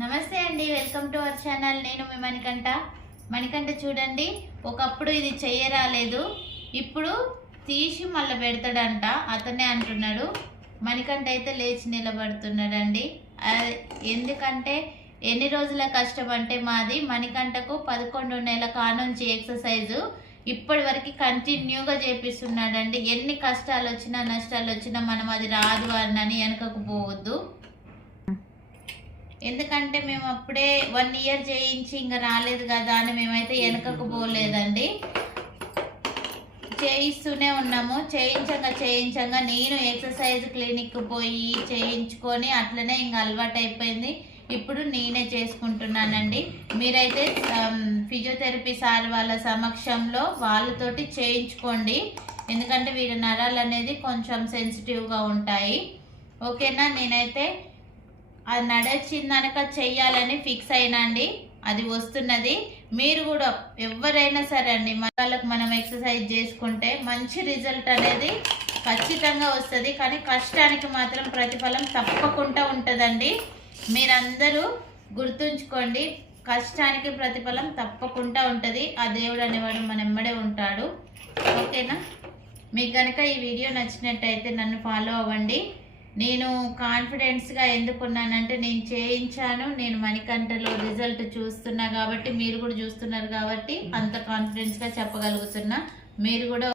నమస్తే అండి, welcome to our channel. నేను మీ మణికంఠ చూడండి, ఒకప్పుడు ఇది చెయ్యరాలేదు, ఇప్పుడు తీసి మళ్ళీ పెడతాడంట. అతనే అంటున్నాడు. మణికంఠ అయితే లేచి నిలబడుతున్నాడండి. ఎందుకంటే ఎన్ని రోజుల కష్టం అంటే మాది. మణికంఠకు 11 నెలల కానుంచి ఎక్సర్సైజు ఇప్పటి వరకు కంటిన్యూగా చేపిస్తున్నాడండి. ఎన్ని కష్టాలు వచ్చినా నష్టాలు వచ్చినా మనం అది రాదు అని వెనకకు పోవద్దు. ఎందుకంటే మేము అప్పుడే 1 ఇయర్ చేయించి ఇంకా రాలేదు కదా అని మేమైతే వెనకకు పోలేదండి. చేయిస్తూనే ఉన్నాము. చేయించంగా నేను ఎక్సర్సైజ్ క్లినిక్ పోయి చేయించుకొని అట్లనే ఇంకా అలవాటు అయిపోయింది. ఇప్పుడు నేనే చేసుకుంటున్నానండి. మీరైతే ఫిజియోథెరపీ సార్ వాళ్ళ సమక్షంలో వాళ్ళతోటి చేయించుకోండి. ఎందుకంటే వీళ్ళ నరాలు అనేది కొంచెం సెన్సిటివ్గా ఉంటాయి. ఓకేనా? నేనైతే అది నడిచిందనక చెయ్యాలని ఫిక్స్ అయినా అండి. అది వస్తున్నది. మీరు కూడా ఎవరైనా సరే అండి, వాళ్ళకి మనం ఎక్సర్సైజ్ చేసుకుంటే మంచి రిజల్ట్ అనేది ఖచ్చితంగా వస్తుంది. కానీ కష్టానికి మాత్రం ప్రతిఫలం తప్పకుండా ఉంటుందండి. మీరందరూ గుర్తుంచుకోండి, కష్టానికి ప్రతిఫలం తప్పకుండా ఉంటుంది. ఆ దేవుడు అనేవాడు మన ఎమ్మడే ఉంటాడు. ఓకేనా? మీకు కనుక ఈ వీడియో నచ్చినట్టయితే నన్ను ఫాలో అవ్వండి. నేను కాన్ఫిడెన్స్గా ఎందుకున్నానంటే నేను చేయించాను, నేను మణికంఠలో రిజల్ట్ చూస్తున్నా కాబట్టి, మీరు కూడా చూస్తున్నారు కాబట్టి అంత కాన్ఫిడెన్స్గా చెప్పగలుగుతున్నా. మీరు కూడా